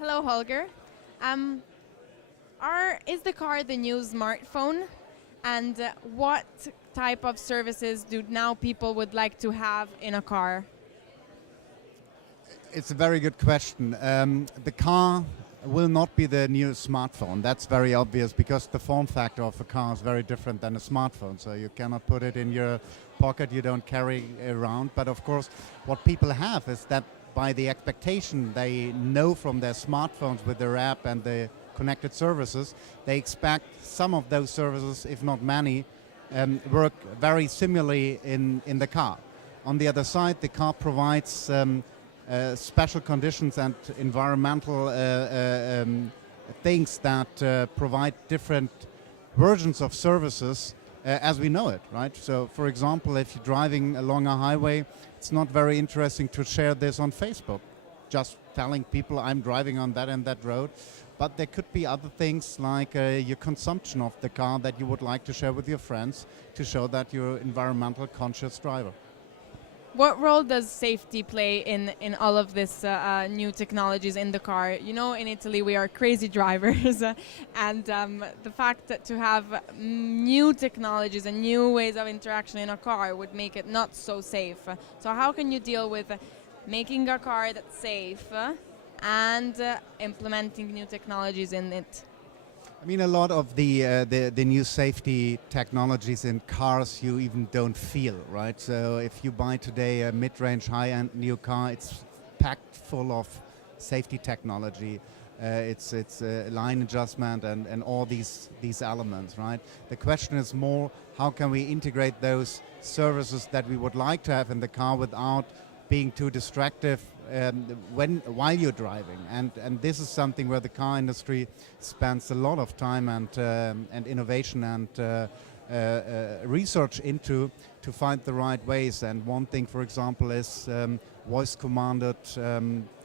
Hello, Holger. Um, is the car the new smartphone? And what type of services do now people would like to have in a car? It's a very good question. The car will not be the new smartphone. That's very obvious because the form factor of a car is very different than a smartphone. So you cannot put it in your pocket, you don't carry it around. But of course, what people have is that by the expectation they know from their smartphones with their app and the connected services, they expect some of those services, if not many, work very similarly in the car. On the other side, the car provides special conditions and environmental things that provide different versions of services as we know it, right? So, for example, if you're driving along a highway, it's not very interesting to share this on Facebook, just telling people I'm driving on that and that road. But there could be other things like your consumption of the car that you would like to share with your friends to show that you're an environmental conscious driver. What role does safety play in all of this new technologies in the car? You know, in Italy we are crazy drivers, and the fact that to have new technologies and new ways of interaction in a car would make it not so safe. So how can you deal with making a car that's safe and implementing new technologies in it? I mean, a lot of the new safety technologies in cars you even don't feel, right? So if you buy today a mid-range, high-end new car, it's packed full of safety technology. It's line adjustment and all these elements, right? The question is more, how can we integrate those services that we would like to have in the car without being too distractive while you're driving, and this is something where the car industry spends a lot of time and innovation and research into to find the right ways. And one thing, for example, is voice commanded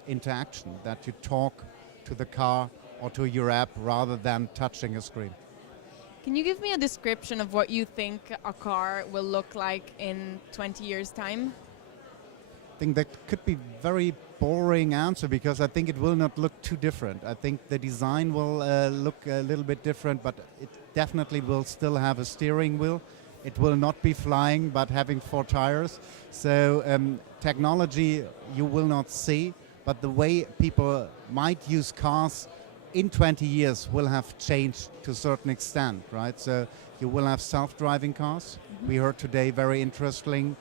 interaction, that you talk to the car or to your app rather than touching a screen. Can you give me a description of what you think a car will look like in 20 years' time? I think that could be very boring answer because I think it will not look too different. I think the design will look a little bit different, but it definitely will still have a steering wheel. It will not be flying, but having 4 tires. So technology you will not see, but the way people might use cars in 20 years will have changed to a certain extent, right? So you will have self-driving cars. Mm-hmm. We heard today very interestingly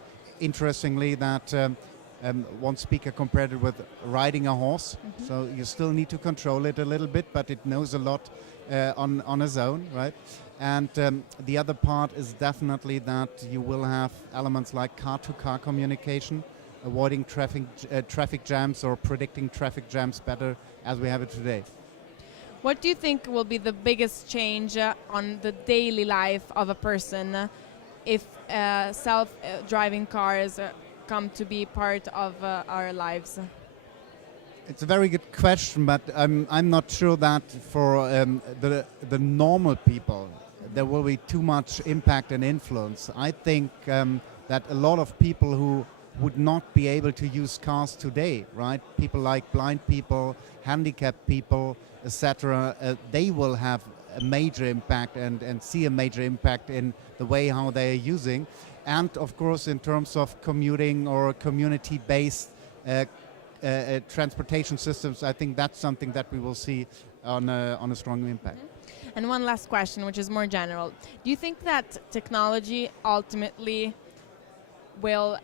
that one speaker compared it with riding a horse. Mm-hmm. So you still need to control it a little bit, but it knows a lot on its own, right? And the other part is definitely that you will have elements like car-to-car communication, avoiding traffic jams or predicting traffic jams better as we have it today. What do you think will be the biggest change on the daily life of a person if self-driving cars come to be part of our lives? It's a very good question, but I'm not sure that for the normal people there will be too much impact and influence. I think that a lot of people who would not be able to use cars today, right? People like blind people, handicapped people, etc. They will have a major impact and see a major impact in the way how they are using. And of course, in terms of commuting or community-based transportation systems, I think that's something that we will see on a strong impact. Mm-hmm. And one last question, which is more general. Do you think that technology ultimately will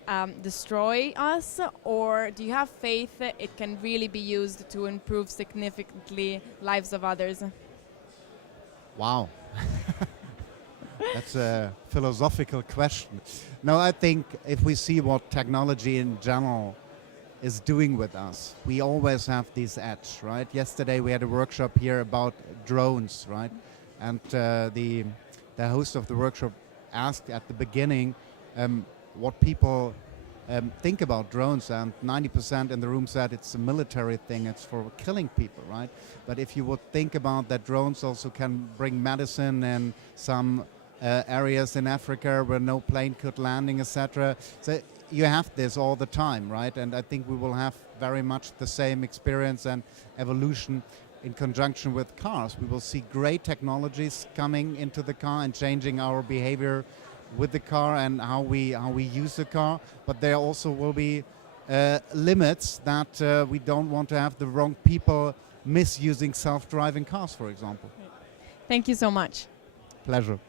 destroy us, or do you have faith that it can really be used to improve significantly lives of others? Wow. That's a philosophical question. No, I think if we see what technology in general is doing with us, we always have this edge, right? Yesterday we had a workshop here about drones, right? And the host of the workshop asked at the beginning what people think about drones, and 90% in the room said it's a military thing, it's for killing people, right? But if you would think about that drones also can bring medicine and some areas in Africa where no plane could landing, etc. So you have this all the time, right? And I think we will have very much the same experience and evolution in conjunction with cars. We will see great technologies coming into the car and changing our behavior with the car and how we use the car. But there also will be limits that we don't want to have the wrong people misusing self-driving cars, for example. Thank you so much. Pleasure.